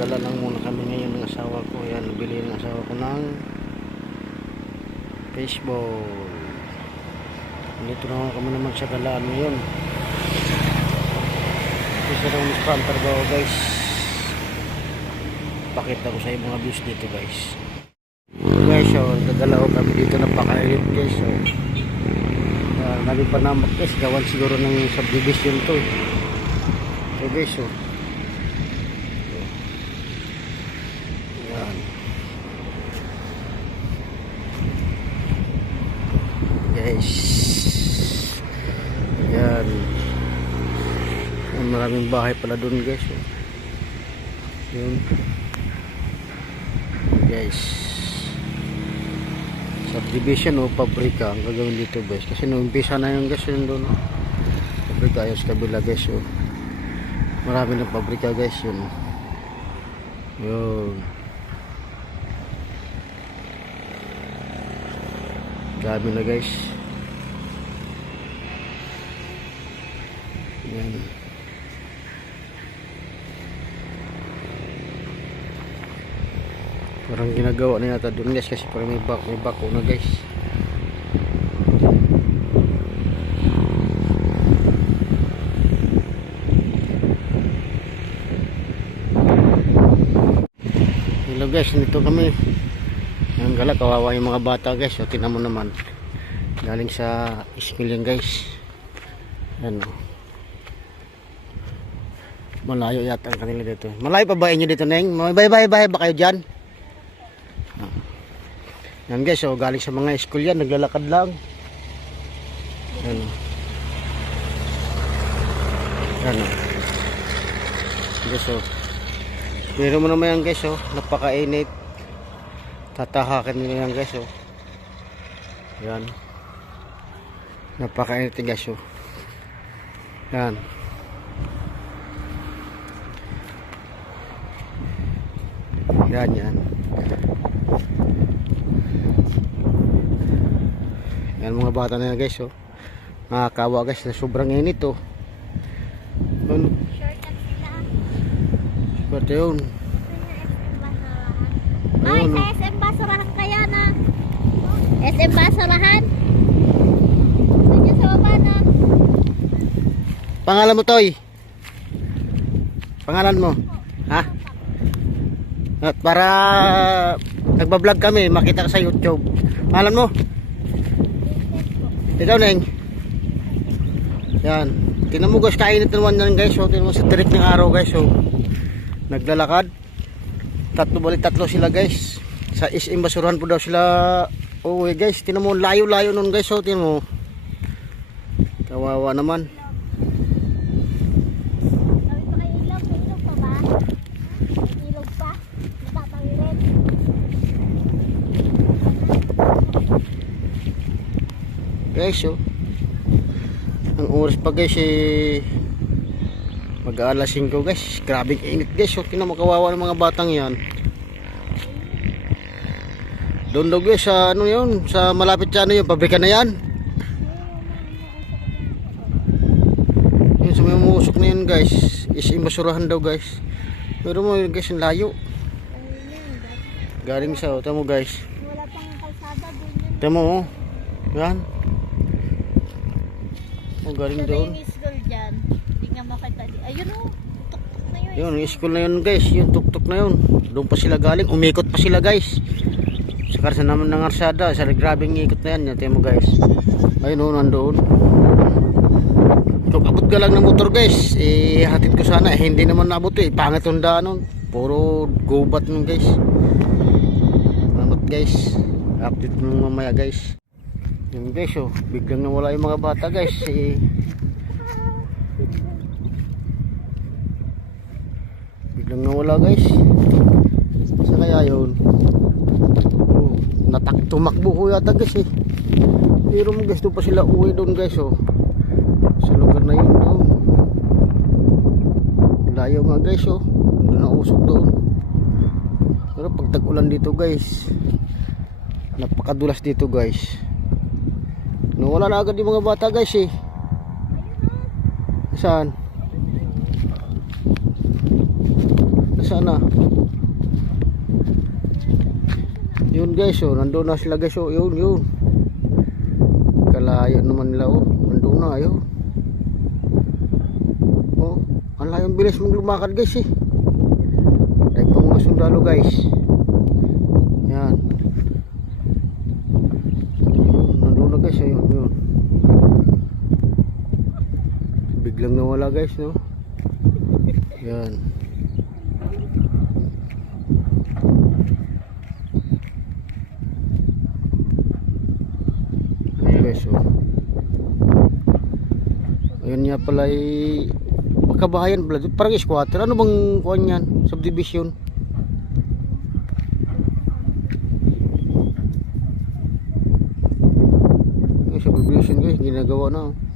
gala lang muna kami ngayon ng asawa ko. Yan, nabili ng asawa ko ng baseball. Dito na kami naman sa galaan ngayon. Isa na mas pa ang trabaho guys. Pakita ko sa iyo mga views dito guys. Guys, so, nagagalaw kami dito na pakainit guys. So, uh, nabi pa namak guys. Gawan siguro ng subdivision to. eh. So guys. Yan. Guys. Yan. Maraming bahay pala doon guys. oh. Yun. Guys. Subdivision o pabrika ang gagawin dito guys. Kasi nung umpisa na yung guys yun doon. oh. Pabrika ayos kabila guys. Oh. Marami ng pabrika guys yun. Yun. Dami na guys. Yan. Parang ginagawa na yata doon guys kasi parang may, bak may bako na guys. Guys, nito kami. Ang gala, kawawa yung mga bata guys. O, tinan mo naman. Galing sa school yan guys. Ano. Malayo yata ang kanila dito. Malayo pa ba inyo dito, Neng? Bye-bye-bye ba kayo dyan? Ah. Yan guys, so galing sa mga school yan. Naglalakad lang. Ano. Ano. Guys, so. Pero mo naman yan guys, oh. Napakainit. Tatahakin nila yan guys, oh. Yan. Napakainit guys, oh. Yan. Yan, yan. Yan mga bata na yan guys, oh. Nakakawa guys, na sobrang init, oh. Ano? Ba't yun? Ay, sa oh. SM Basurahan kaya na. SM Basurahan. Nandiyan sa baba na. Pangalan mo, Toy? Pangalan mo? Ha? At para nagbablog kami, makita ka sa YouTube. Pangalan mo? Ikaw, Neng. Yan. Tingnan mo guys, kainit naman yan guys. So, tingnan mo sa tirik ng araw guys. So, naglalakad. Tatlo balik tatlo sila guys. Sa SM Basurahan po daw sila uuwi guys. Tingnan mo, layo-layo nun guys. So, tingnan mo. Kawawa naman. Guys oh ang oras pa guys eh mag alas 5 guys. Grabe init guys. Oh tingnan mo kawawa ng mga batang yan. Doon daw guys sa ano yun? Sa malapit sa ano yun? Pabrika na yan? Yun sa may umusok na yun guys is imbasurahan daw guys. Pero mo yun guys ang layo. Galing sa oh tamo guys. Wala pang kalsada doon yun. tamo oh. Yan. Oh galing na doon. Makita. di- Ayun o. Tuk-tuk na yun. Yun, school na yun guys, yung tuktok na yun. Doon pa sila galing, umikot pa sila guys. Sa karsa naman ng arsada, sa grabing ikot na yan, yan mo guys. Ayun o, nandoon. Kung abot ka lang ng motor guys, eh hatid ko sana, eh, hindi naman naabot eh. Pangit yung daan nun. Puro gubat nun guys. Salamat guys. Update mo mamaya guys. Yun guys oh, biglang nawala yung mga bata guys. Eh, biglang nawala guys. Sa kaya yun? Oh, natak tumakbo ko yata guys eh. Pero mo guys doon pa sila uwi doon guys oh. Sa lugar na yun doon layo nga guys oh. Doon nausok doon. Pero pag tag-ulan dito guys napakadulas dito guys. Nawala na agad yung mga bata guys eh. Saan Nasaan na? Yun guys, oh, nandun na sila guys, oh, yun, yun. Kalayo naman nila, oh. Nandun na, ayun. Oh, ang layong bilis mong lumakad guys, eh. Dahil pang mga sundalo guys. Yan. Yun, nandun na guys, ayun, yun. Biglang nawala guys, no? Yan. Ayun guys, oh. Ayun nga pala ay magkabahayan pala. Parang squatter. Ano bang kuhan yan? Subdivision. Subdivision guys. Ginagawa na. oh.